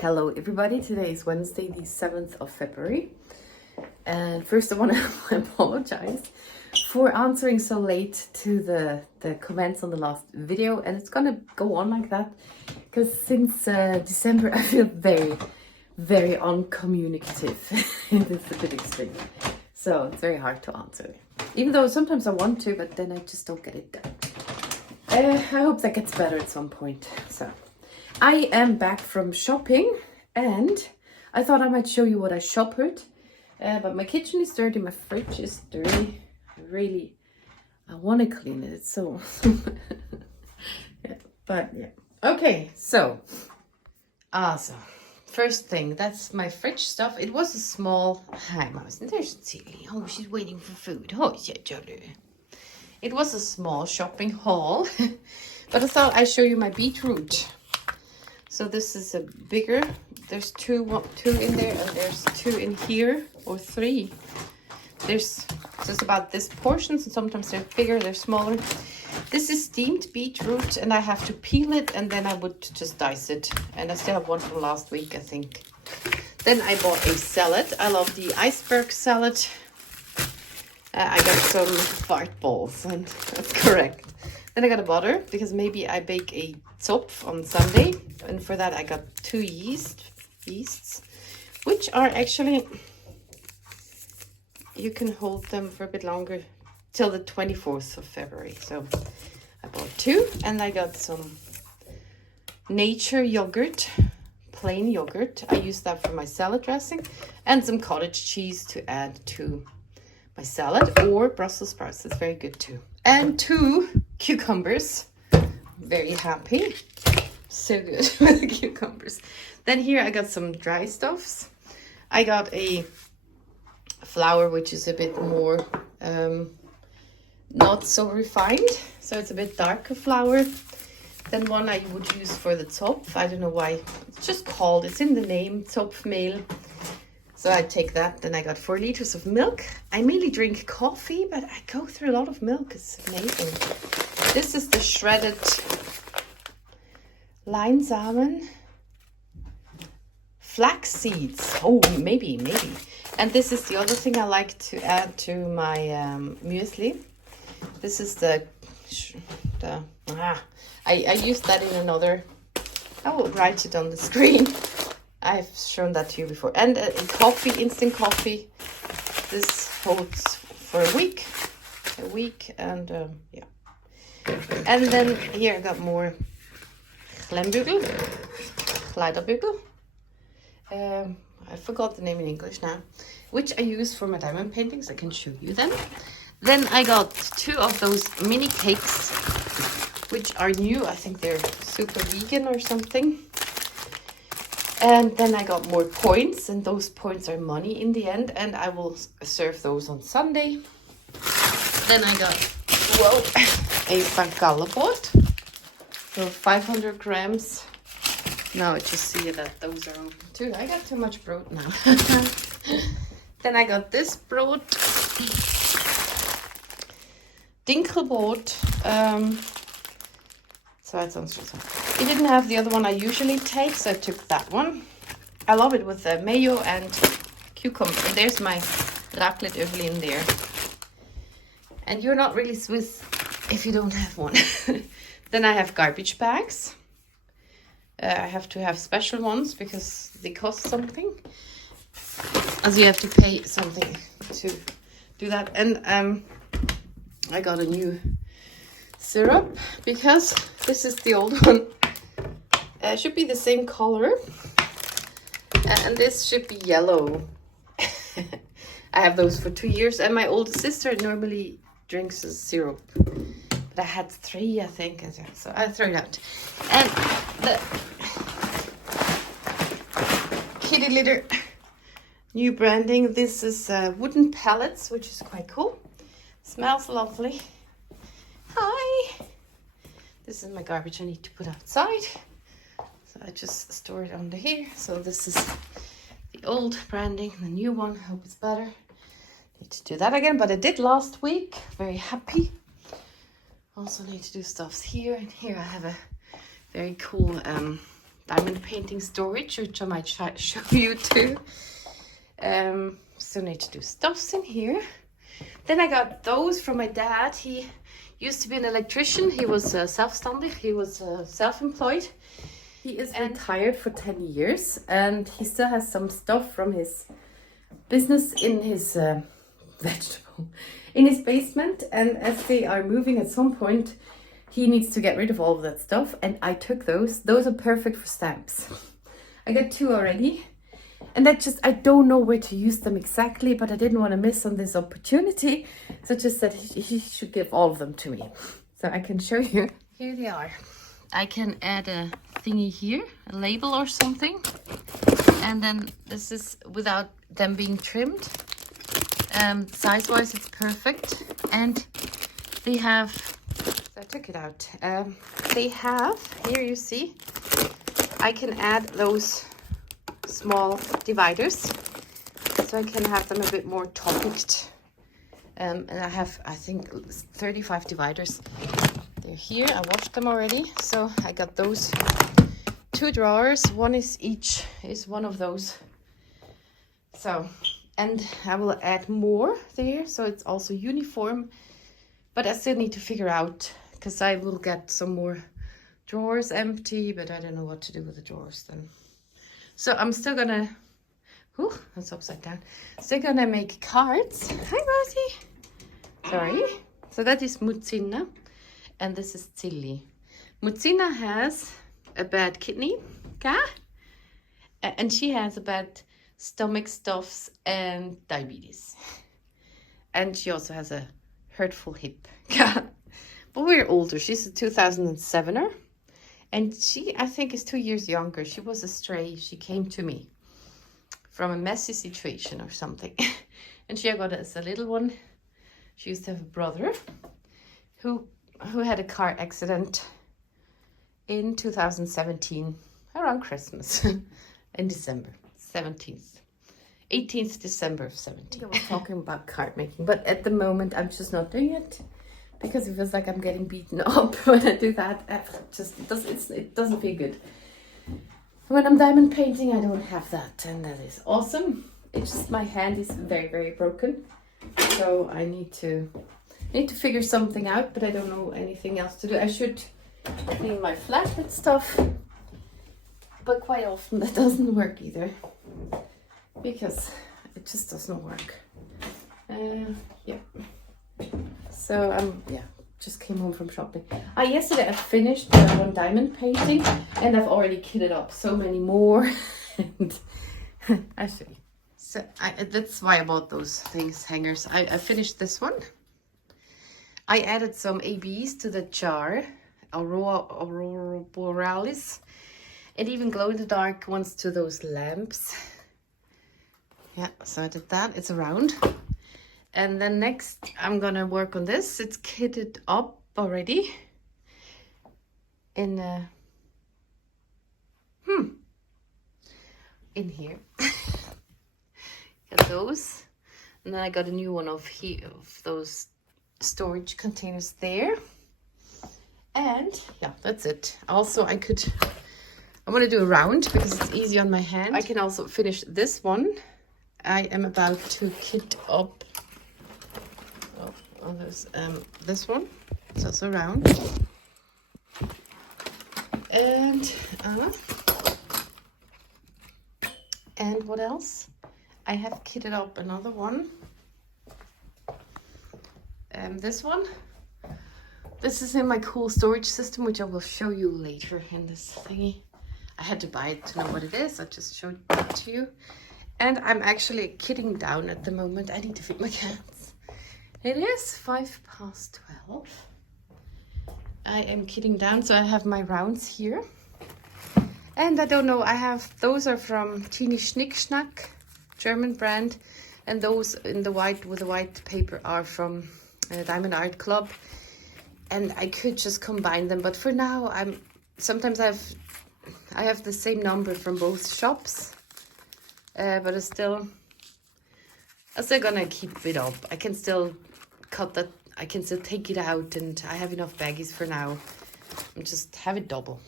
Hello everybody, today is Wednesday the 7th of February and first I want to apologize for answering so late to the comments on the last video, and it's gonna go on like that because since December I feel very uncommunicative in this a bit extreme, so it's very hard to answer, even though sometimes I want to, but then I just don't get it done. I hope that gets better at some point. So I am back from shopping and I thought I might show you what I shopped. But my kitchen is dirty, my fridge is dirty. I want to clean it. So, yeah, but yeah. Okay, so, awesome. First thing, that's my fridge stuff. It was a small, hi mouse, there's Tilly. Oh, she's waiting for food. Oh, yeah, jolly. It was a small shopping haul, but I thought I'd show you my beetroot. So this is a bigger, there's two in there, and there's two in here, or three. There's just about this portion, so sometimes they're bigger, they're smaller. This is steamed beetroot, and I have to peel it, and then I would just dice it. And I still have one from last week, I think. Then I bought a salad. I love the iceberg salad. I got some fart balls, and that's correct. Then I got a butter, because maybe I bake a Zopf on Sunday. And for that I got 2 yeasts, which are actually, you can hold them for a bit longer, till the 24th of February. So I bought 2, and I got some nature yogurt, plain yogurt. I use that for my salad dressing, and some cottage cheese to add to my salad, or Brussels sprouts. It's very good too. And 2 cucumbers. Very happy. So good with the cucumbers. Then here I got some dry stuffs. I got a flour which is a bit more not so refined, so it's a bit darker flour than one I would use for the Zopf. I don't know why it's just called, it's in the name, Zopfmehl. So I take that. Then I got 4 liters of milk. I mainly drink coffee, but I go through a lot of milk. It's amazing. This is the shredded Leinsamen, flax seeds. Oh, maybe. And this is the other thing I like to add to my muesli. This is I used that in another. I will write it on the screen. I've shown that to you before. And coffee, instant coffee. This holds for a week, and yeah. And then here I got more Kleiderbügel. I forgot the name in English now, which I use for my diamond paintings. I can show you them. Then I got 2 of those mini cakes, which are new. I think they're super vegan or something. And then I got more points, and those points are money in the end, and I will serve those on Sunday. Then I got, a Bankalabot for 500 grams. Now I just see that those are open too. I got too much bread now. Then I got this bread, Dinkelbrot. So that sounds just. It didn't have the other one I usually take, so I took that one. I love it with mayo and cucumber. And there's my raclette oil in there. And you're not really Swiss if you don't have one. Then I have garbage bags. I have to have special ones because they cost something. As you have to pay something to do that. And I got a new syrup because this is the old one. Should be the same color, and this should be yellow. I have those for 2 years, and my older sister normally drinks a syrup, but I had 3, I think, so I threw it out. And the kitty litter new branding. This is wooden pallets, which is quite cool. Smells lovely. Hi. This is my garbage I need to put outside. So I just store it under here. So this is the old branding, the new one. I hope it's better. Need to do that again, but I did last week. Very happy. Also need to do stuffs here, and here I have a very cool diamond painting storage, which I might show you too. So need to do stuffs in here. Then I got those from my dad. He used to be an electrician. He was self-ständig. He was self-employed. He is retired for 10 years and he still has some stuff from his business in his in his basement. And as they are moving at some point, he needs to get rid of all of that stuff. And I took those. Those are perfect for stamps. I got 2 already. And that just, I don't know where to use them exactly, but I didn't want to miss on this opportunity. So just that he should give all of them to me. So I can show you. Here they are. I can add a thingy here, a label or something. And then this is without them being trimmed. Size-wise, it's perfect. And they have, so I took it out. They have, here you see, I can add those small dividers. So I can have them a bit more topicked. And I have, I think, 35 dividers. They're here. I washed them already. So I got those 2 drawers. One is each, is one of those. So, and I will add more there. So it's also uniform. But I still need to figure out, because I will get some more drawers empty, but I don't know what to do with the drawers then. So I'm still gonna, whew, that's upside down. Still gonna make cards. Hi, Rosie. Sorry. So that is Mutzina. And this is Tilly. Mutzina has a bad kidney, and she has a bad stomach stuffs and diabetes. And she also has a hurtful hip. But we're older. She's a 2007er. And she, I think, is 2 years younger. She was a stray. She came to me from a messy situation or something. And she got as a little one. She used to have a brother who had a car accident in 2017, around Christmas, in December, 17th. 18th December of 17. I was talking about card making, but at the moment I'm just not doing it because it feels like I'm getting beaten up when I do that. It doesn't feel good. When I'm diamond painting, I don't have that, and that is awesome. It's just my hand is very, very broken, so I need to figure something out, but I don't know anything else to do. I should clean my flat with stuff, but quite often that doesn't work either because it just doesn't work. Yeah. So just came home from shopping. Yesterday I finished one diamond painting and I've already kitted up so many more. And I'll show you. So that's why I bought those hangers. I finished this one. I added some ABs to the jar, Aurora Borealis, and even glow-in-the-dark ones to those lamps. Yeah, so I did that. It's a round. And then next I'm gonna work on this. It's kitted up already in in here. Got those, and then I got a new one of those storage containers there. And yeah, that's it. Also, I want to do a round because it's easy on my hand. I can also finish this one. I am about to kit up this one. It's also round. And what else? I have kitted up another one. This one. This is in my cool storage system, which I will show you later in this thingy. I had to buy it to know what it is. I just showed it to you. And I'm actually kitting down at the moment. I need to feed my cats. It is 12:05. I am kitting down, so I have my rounds here. And I don't know, those are from Teeny Schnick Schnack, German brand. And those in the white, with the white paper, are from Diamond Art Club. And I could just combine them, but for now, sometimes I have the same number from both shops. But I'm still gonna keep it up. I can still cut that. I can still take it out, and I have enough baggies for now. And just have it double.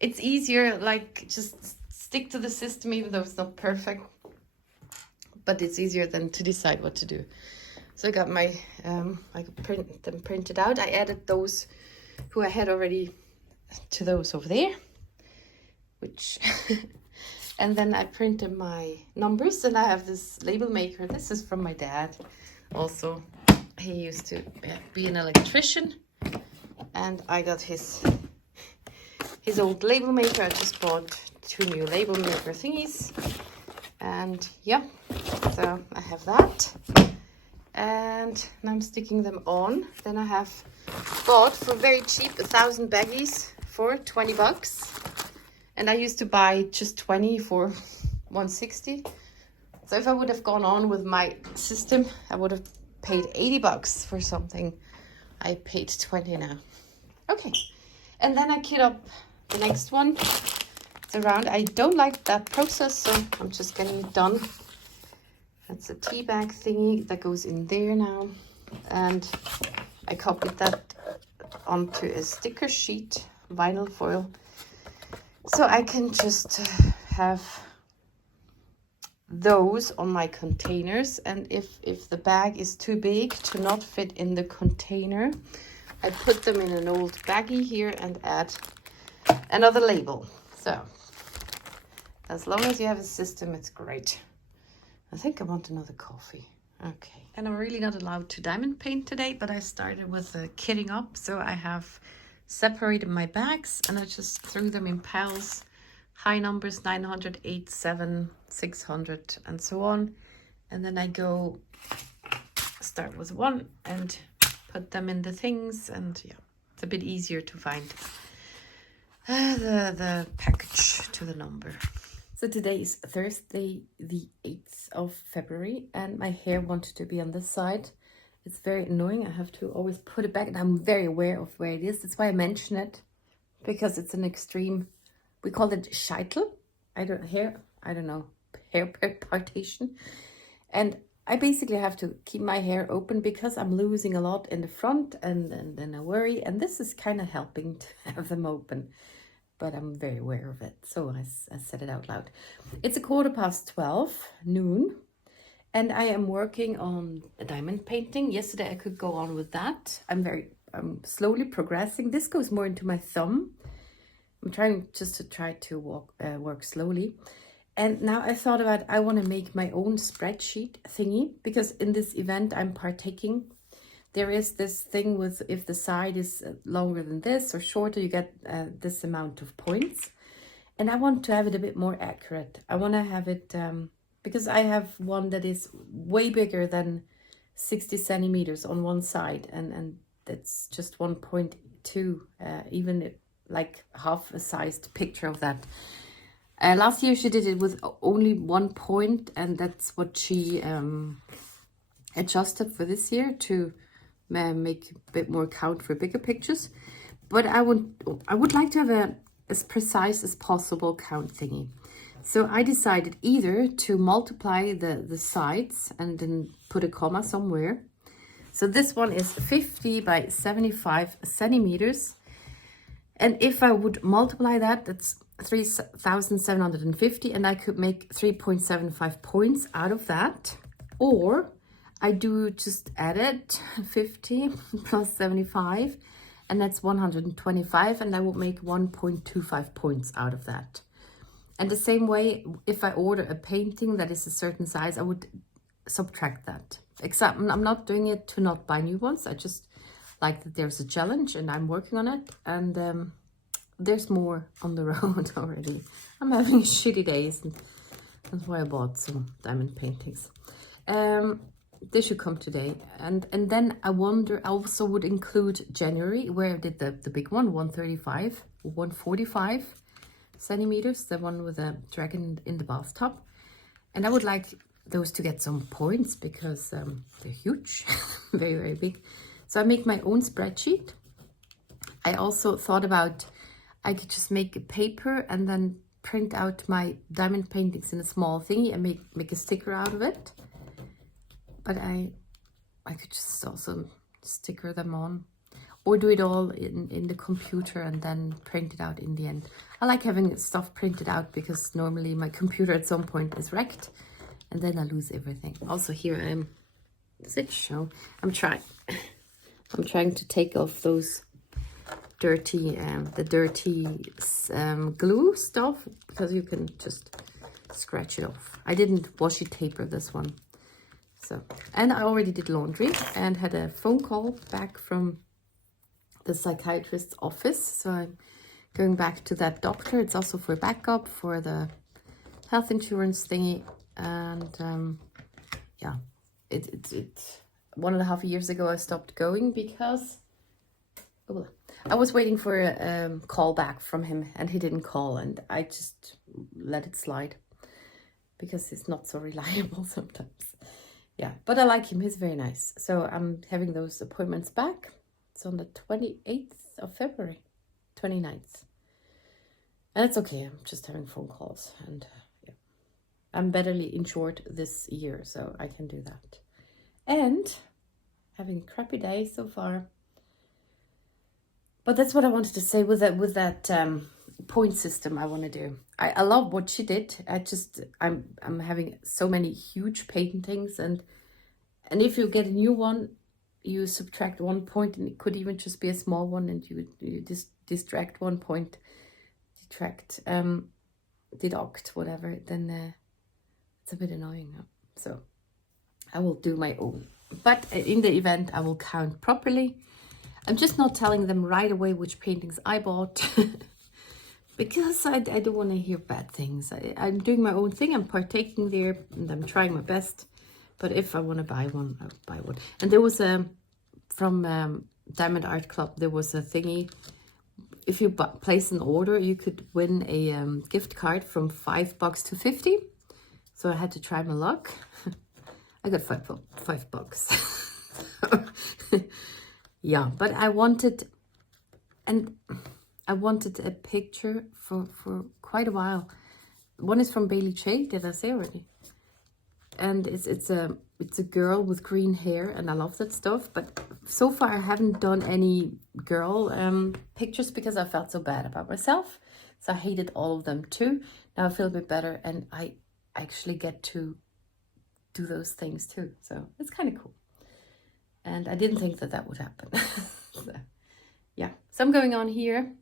it's easier, like just stick to the system, even though it's not perfect. But it's easier than to decide what to do. So I got my, I print them printed out. I added those who I had already to those over there, which, and then I printed my numbers, and I have this label maker. This is from my dad also. He used to be an electrician, and I got his old label maker. I just bought 2 new label maker thingies, and yeah, so I have that. And now I'm sticking them on. Then I have bought for very cheap 1,000 baggies for 20 bucks. And I used to buy just 20 for 160. So if I would have gone on with my system, I would have paid 80 bucks for something. I paid 20 now. Okay. And then I kit up the next one. It's around. I don't like that process, so I'm just getting it done. That's a tea bag thingy that goes in there now. And I copied that onto a sticker sheet, vinyl foil. So I can just have those on my containers. And if the bag is too big to not fit in the container, I put them in an old baggie here and add another label. So as long as you have a system, it's great. I think I want another coffee. Okay. And I'm really not allowed to diamond paint today, but I started with the kitting up. So I have separated my bags and I just threw them in piles. High numbers, 900, 8, 7, 600, and so on. And then I go start with one and put them in the things. And yeah, it's a bit easier to find the package to the number. So today is Thursday, the 8th of February, and my hair wanted to be on this side. It's very annoying. I have to always put it back, and I'm very aware of where it is. That's why I mention it, because it's an extreme, we call it scheitel. Hair partation. And I basically have to keep my hair open because I'm losing a lot in the front, and then I worry. And this is kind of helping to have them open. But I'm very aware of it, so I said it out loud. It's 12:15 noon, and I am working on a diamond painting. Yesterday I could go on with that. I'm slowly progressing. This goes more into my thumb. I'm trying to work slowly. And now I thought about, I want to make my own spreadsheet thingy, because in this event I'm partaking. There is this thing with, if the side is longer than this or shorter, you get this amount of points. And I want to have it a bit more accurate. I want to have it, because I have one that is way bigger than 60 centimeters on one side. And that's just 1.2, even like half a sized picture of that. Last year she did it with only 1 point, and that's what she adjusted for this year to make a bit more count for bigger pictures. But I would like to have as precise as possible count thingy. So I decided either to multiply the sides and then put a comma somewhere. So this one is 50 by 75 centimeters. And if I would multiply that, that's 3,750, and I could make 3.75 points out of that. Or I do just add it, 50 plus 75, and that's 125, and I will make 1.25 points out of that. And the same way, if I order a painting that is a certain size, I would subtract that. Except I'm not doing it to not buy new ones. I just like that there's a challenge and I'm working on it. And there's more on the road already. I'm having shitty days, and that's why I bought some diamond paintings. They should come today. And then I wonder, I also would include January, where I did the big one, 145 centimeters, the one with a dragon in the bathtub. And I would like those to get some points because they're huge, very, very big. So I make my own spreadsheet. I also thought about, I could just make a paper and then print out my diamond paintings in a small thingy and make a sticker out of it. But I could just also sticker them on. or do it all in the computer and then print it out in the end. I like having stuff printed out because normally my computer at some point is wrecked and then I lose everything. Also here does it show? I'm trying to take off those dirty glue stuff because you can just scratch it off. I didn't washi taper this one. So, and I already did laundry and had a phone call back from the psychiatrist's office. So I'm going back to that doctor. It's also for backup for the health insurance thingy. And yeah, it 1.5 years ago I stopped going because I was waiting for a call back from him and he didn't call, and I just let it slide because he's not so reliable sometimes. Yeah, but I like him. He's very nice. So I'm having those appointments back. It's on the 28th of February, 29th. And it's okay. I'm just having phone calls. And yeah, I'm betterly insured this year, so I can do that. And having a crappy day so far. But that's what I wanted to say with that point system I want to do. I love what she did. I'm having so many huge paintings, and if you get a new one, you subtract 1 point, and it could even just be a small one, and you just distract 1 point, deduct whatever. Then it's a bit annoying. So I will do my own. But in the event, I will count properly. I'm just not telling them right away which paintings I bought because I don't want to hear bad things. I'm doing my own thing. I'm partaking there and I'm trying my best. But if I want to buy one, I'll buy one. And there was from Diamond Art Club, there was a thingy. If you place an order, you could win a gift card from $5 to $50. So I had to try my luck. I got $5. Yeah, but I wanted a picture for quite a while. One is from Bailey J, did I say already? And it's a girl with green hair, and I love that stuff. But so far I haven't done any girl pictures because I felt so bad about myself. So I hated all of them too. Now I feel a bit better, and I actually get to do those things too. So it's kind of cool. And I didn't think that would happen. So, yeah, so I'm going on here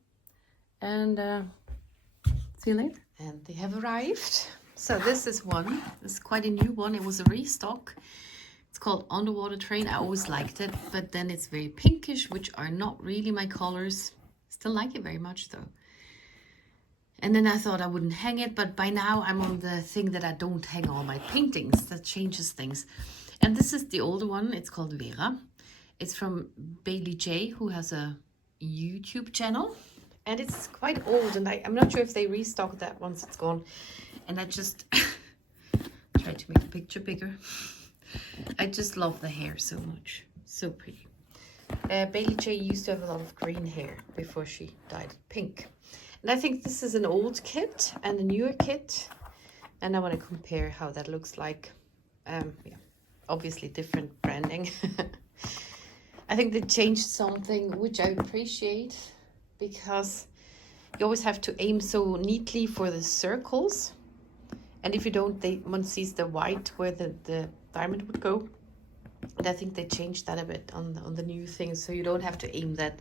and see you later. And they have arrived. So this is one. This is quite a new one. It was a restock. It's called Underwater Train. I always liked it, but then it's very pinkish, which are not really my colors. Still like it very much though. And then I thought I wouldn't hang it, but by now I'm on the thing that I don't hang all my paintings. That changes things. And this is the older one. It's called Vera. It's from Bailey J, who has a YouTube channel. And it's quite old, and I'm not sure if they restock that once it's gone. And I just tried to make the picture bigger. I just love the hair so much. So pretty. Bailey J used to have a lot of green hair before she dyed it pink. And I think this is an old kit and a newer kit. And I want to compare how that looks like. Yeah. Obviously different branding. I think they changed something which I appreciate, because you always have to aim so neatly for the circles, and if you don't, one sees the white where the diamond would go. And I think they changed that a bit on the new thing, so you don't have to aim that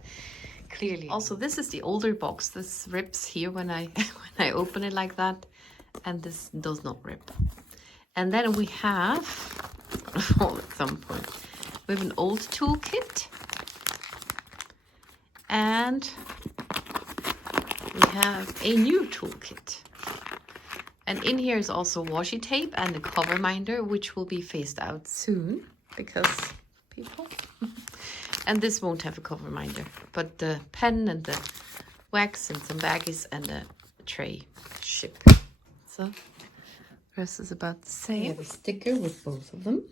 clearly. Also, this is the older box. This rips here when I when I open it like that, and this does not rip. And then we have at some point we have an old toolkit, and we have a new toolkit. And in here is also washi tape and a cover minder, which will be phased out soon because people. And this won't have a cover minder, but the pen and the wax and some baggies and a tray ship. So the rest is about the same. I have a sticker with both of them.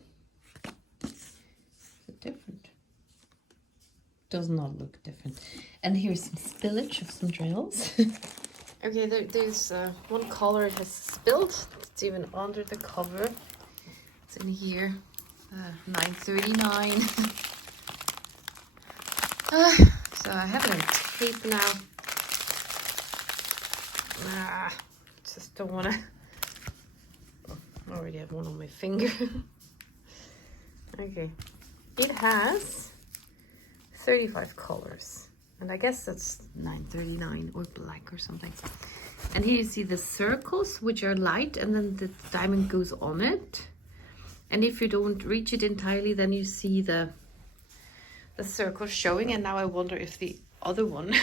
It's different. Does not look different. And here's some spillage of some drills. Okay, there's one color has spilled. It's even under the cover. It's in here. 939. So I have it on tape now. Just don't want to. I already have one on my finger. Okay. It has 35 colors. And I guess that's 939 or black or something. And here you see the circles, which are light, and then the diamond goes on it. And if you don't reach it entirely, then you see the circle showing. And now I wonder if the other one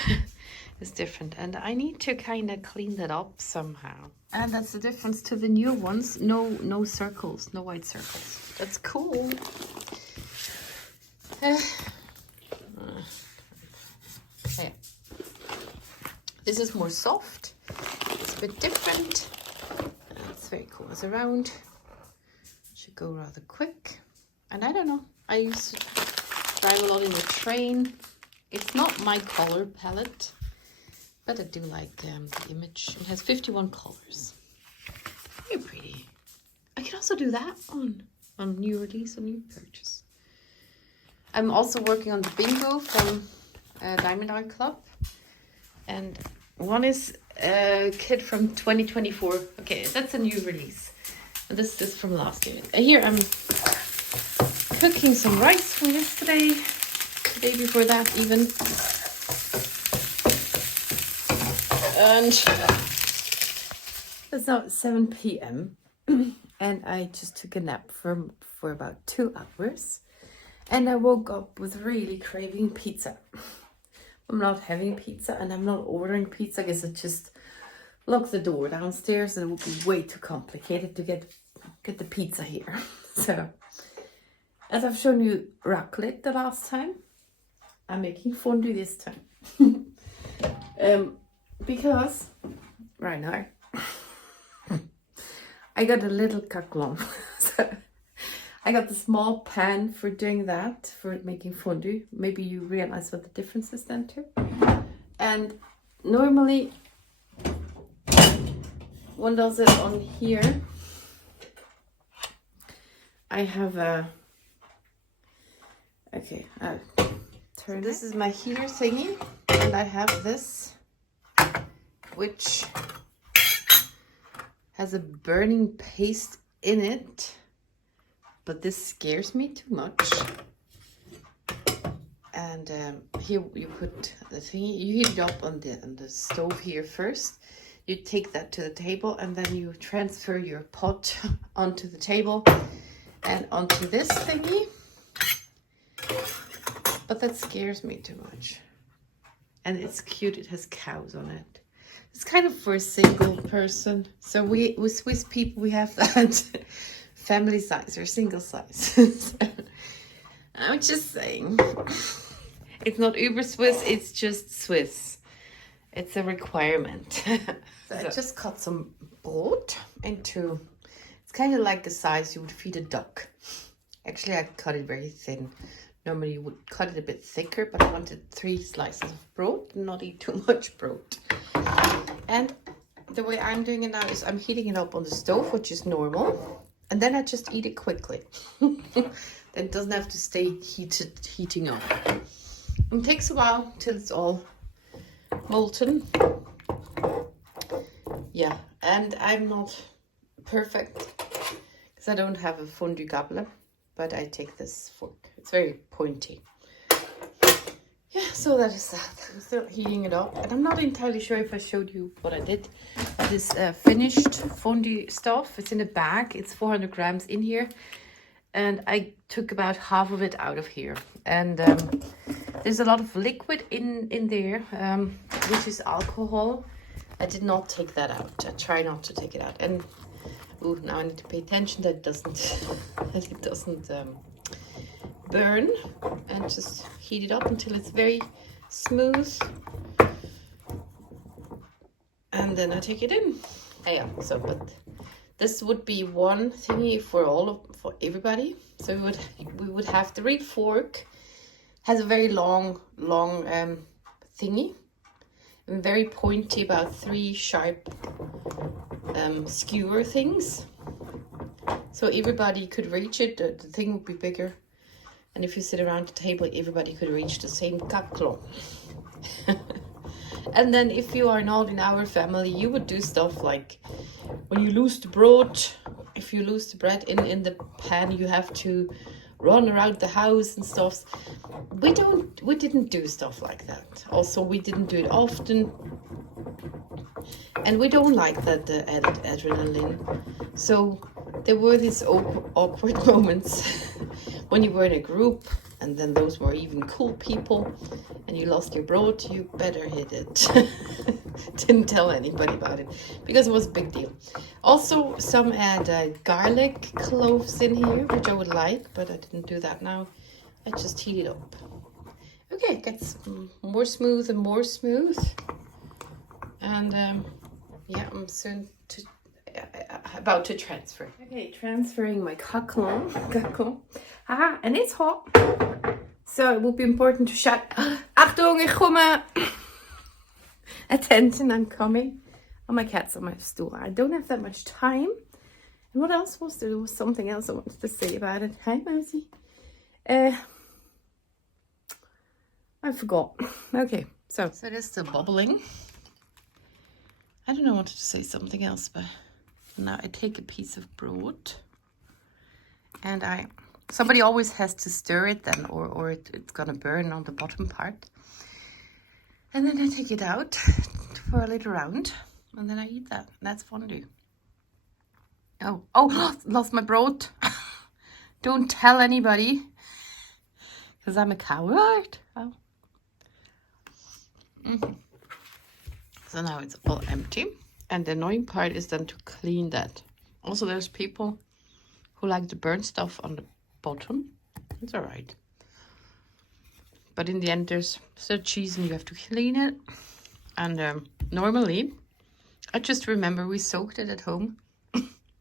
is different. And I need to kind of clean that up somehow. And that's the difference to the new ones. No circles, no white circles. That's cool. Okay. This is more soft. It's a bit different. It's very cool. It's around. Should go rather quick. And I don't know. I used to drive a lot in the train. It's not my color palette, but I do like the image. It has 51 colors. Very pretty. I can also do that on new release or new purchase. I'm also working on the bingo from Diamond Art Club. And one is a kit from 2024. Okay, that's a new release. And this is from last year. Here I'm cooking some rice from yesterday. The day before that even. And it's now 7 p.m. and I just took a nap for about 2 hours. And I woke up with really craving pizza. I'm not having pizza and I'm not ordering pizza because I just locked the door downstairs and it would be way too complicated to get the pizza here. So, as I've shown you raclette the last time, I'm making fondue this time. Because right now I got a little caclon. So I got the small pan for doing that, for making fondue. Maybe you realize what the difference is then too. And normally one does it on here. I have a, okay, turn. This is my heater thingy, and I have this, which has a burning paste in it. But this scares me too much. And here you put the thingy, you heat it up on the stove here first. You take that to the table and then you transfer your pot onto the table and onto this thingy. But that scares me too much. And it's cute, it has cows on it. It's kind of for a single person. So with Swiss people, we have that. Family size or single size. I'm just saying. It's not uber Swiss, it's just Swiss. It's a requirement. So I just cut some brot into, it's kind of like the size you would feed a duck. Actually, I cut it very thin. Normally you would cut it a bit thicker, but I wanted 3 slices of brot, not eat too much brot. And the way I'm doing it now is I'm heating it up on the stove, which is normal. And then I just eat it quickly. Then it doesn't have to stay heating up. It takes a while till it's all molten. Yeah, and I'm not perfect because I don't have a fondue goblet, but I take this fork. It's very pointy. Yeah, so that is that. I'm still heating it up, and I'm not entirely sure if I showed you what I did. This finished fondue stuff. It's in a bag. It's 400 grams in here, and I took about half of it out of here. And there's a lot of liquid in there, which is alcohol. I did not take that out. I try not to take it out. And ooh, now I need to pay attention that it doesn't burn, and just heat it up until it's very smooth. And then I take it in. Yeah, so but this would be one thingy for everybody. So we would have the reed fork. Has a very long thingy, and very pointy, about 3 sharp skewer things. So everybody could reach it. The thing would be bigger. And if you sit around the table, everybody could reach the same caclon. And then if you are not in our family, you would do stuff like when you lose the bread, if you lose the bread in the pan, you have to run around the house and stuff. We didn't do stuff like that. Also, we didn't do it often. And we don't like that, the added adrenaline. So there were these awkward moments when you were in a group, and then those were even cool people, and you lost your bread, you better hit it. Didn't tell anybody about it, because it was a big deal. Also, some add garlic cloves in here, which I would like, but I didn't do that now. I just heat it up. Okay, it gets more smooth and more smooth. And yeah, I'm soon about to transfer. Okay, transferring my coquelin. And it's hot. So it would be important to shut. Achtung, ich komme. Attention, I'm coming. Oh, my cat's on my stool. I don't have that much time. And what else was there? There was something else I wanted to say about it. Hi, Mousy. I forgot. Okay, so it is still bubbling. I don't know, I wanted to say something else, but now I take a piece of bread and somebody always has to stir it then, or it's gonna burn on the bottom part. And then I take it out for a little round, and then I eat that. That's fondue. Oh, lost my bread. Don't tell anybody, because I'm a coward. Oh. So now it's all empty. And the annoying part is then to clean that. Also, there's people who like to burn stuff on the bottom. It's all right. But in the end, there's still cheese and you have to clean it. And normally, I just remember we soaked it at home.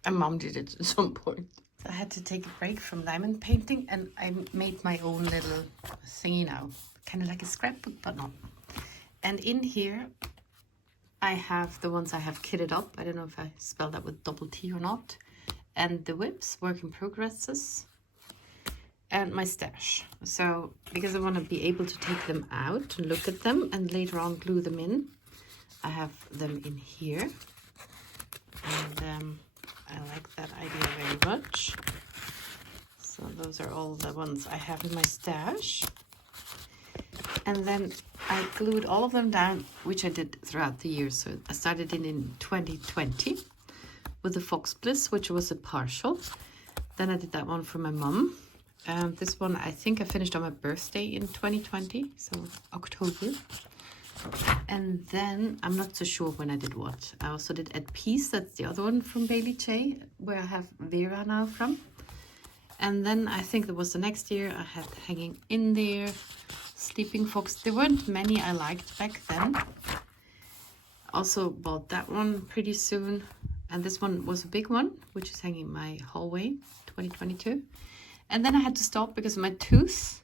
And Mom did it at some point. So I had to take a break from diamond painting, and I made my own little thingy now. Kind of like a scrapbook, but not. And in here, I have the ones I have kitted up. I don't know if I spelled that with double T or not. And the whips, work in progresses. And my stash. So, because I want to be able to take them out and look at them and later on glue them in, I have them in here. And I like that idea very much. So those are all the ones I have in my stash. And then I glued all of them down, which I did throughout the year. So I started in 2020 with the Fox Bliss, which was a partial. Then I did that one for my mum. This one, I think I finished on my birthday in 2020, so October. And then, I'm not so sure when I did what. I also did At Peace, that's the other one from Bailey J, where I have Vera now from. And then I think that was the next year I had hanging in there Sleeping Fox. There weren't many I liked back then. Also bought that one pretty soon. And this one was a big one, which is hanging in my hallway, 2022. And then I had to stop because of my tooth.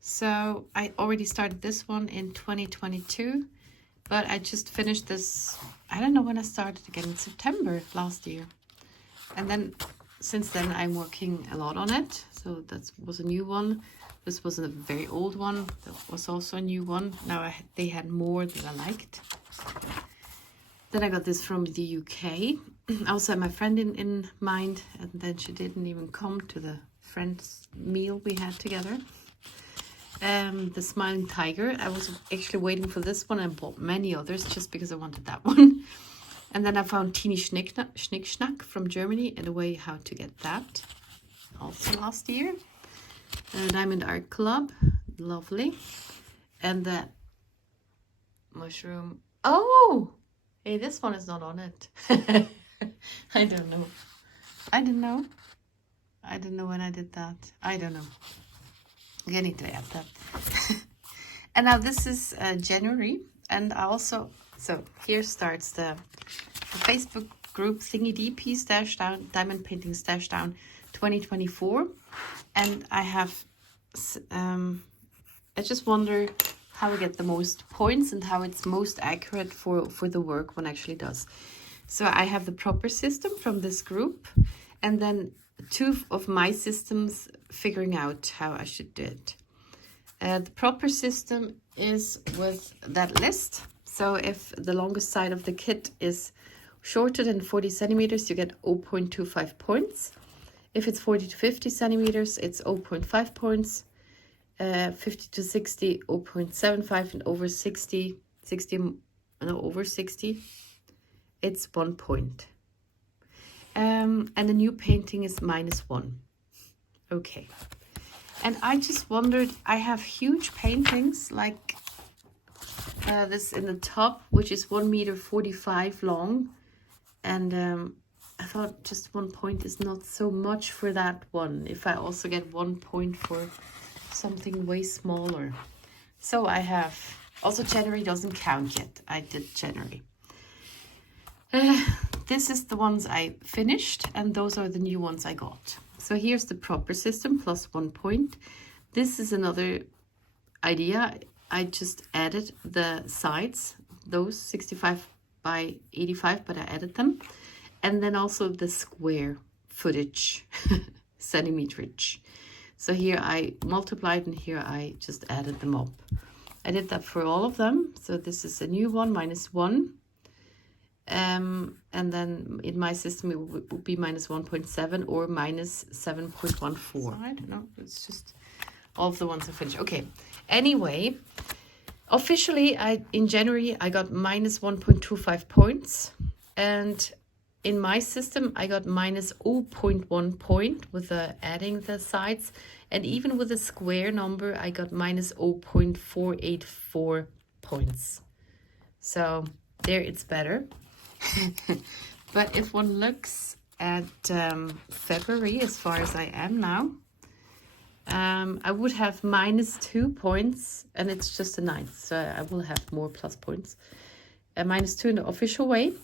So I already started this one in 2022. But I just finished this, I don't know when I started again, in September last year. And then since then I'm working a lot on it. So that was a new one. This was a very old one. That was also a new one. Now they had more that I liked. Then I got this from the UK. I also had my friend in mind, and then she didn't even come to the friends meal we had together. The Smiling Tiger. I was actually waiting for this one and bought many others just because I wanted that one. And then I found Teeny Schnick from Germany and a way how to get that. Also last year. Diamond Art Club. Lovely. And the mushroom. Oh! Hey, this one is not on it. I don't know. I don't know. I don't know when I did that. I don't know. I need to add that. And now this is January. And I also... So here starts the Facebook group Thingy DP Stash Down, Diamond Painting Stash Down 2024. And I have... I just wonder how I get the most points and how it's most accurate for the work one actually does. So I have the proper system from this group, and then 2 of my systems figuring out how I should do it. The proper system is with that list. So if the longest side of the kit is shorter than 40 centimeters, you get 0.25 points. If it's 40 to 50 centimeters, it's 0.5 points. 50 to 60, 0.75, and over 60, over 60, it's 1 point. And the new painting is -1. Okay. And I just wondered, I have huge paintings like this in the top, which is 1.45 meters long. And I thought just 1 point is not so much for that one. If I also get 1 point for something way smaller. So I have, also January doesn't count yet. I did January. This is the ones I finished, and those are the new ones I got. So here's the proper system, plus 1 point. This is another idea. I just added the sides, those 65 by 85, but I added them. And then also the square footage, centimeterage. So here I multiplied and here I just added them up. I did that for all of them. So this is a new one, -1. And then in my system it would be -1.7 or -7.14. I don't know, it's just all of the ones I finished. Okay, anyway, officially in January I got -1.25 points, and in my system I got -0.1 point with adding the sides, and even with a square number I got -0.484 points. So there it's better. But if one looks at February, as far as I am now, I would have -2 points, and it's just a 9th, so I will have more plus points. -2 in the official way,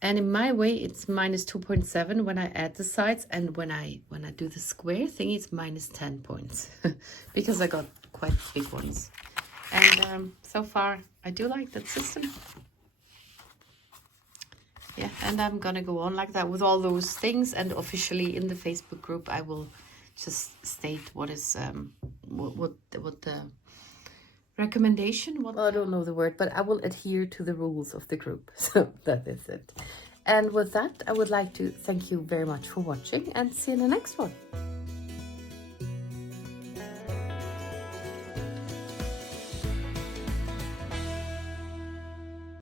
and in my way it's -2.7 when I add the sides, and when I do the square thing, it's -10 points because I got quite big ones. And so far I do like that system. Yeah, and I'm gonna go on like that with all those things, and officially in the Facebook group I will just state what is what the recommendation, well, I don't know the word, but I will adhere to the rules of the group. So that is it. And with that, I would like to thank you very much for watching, and see you in the next one.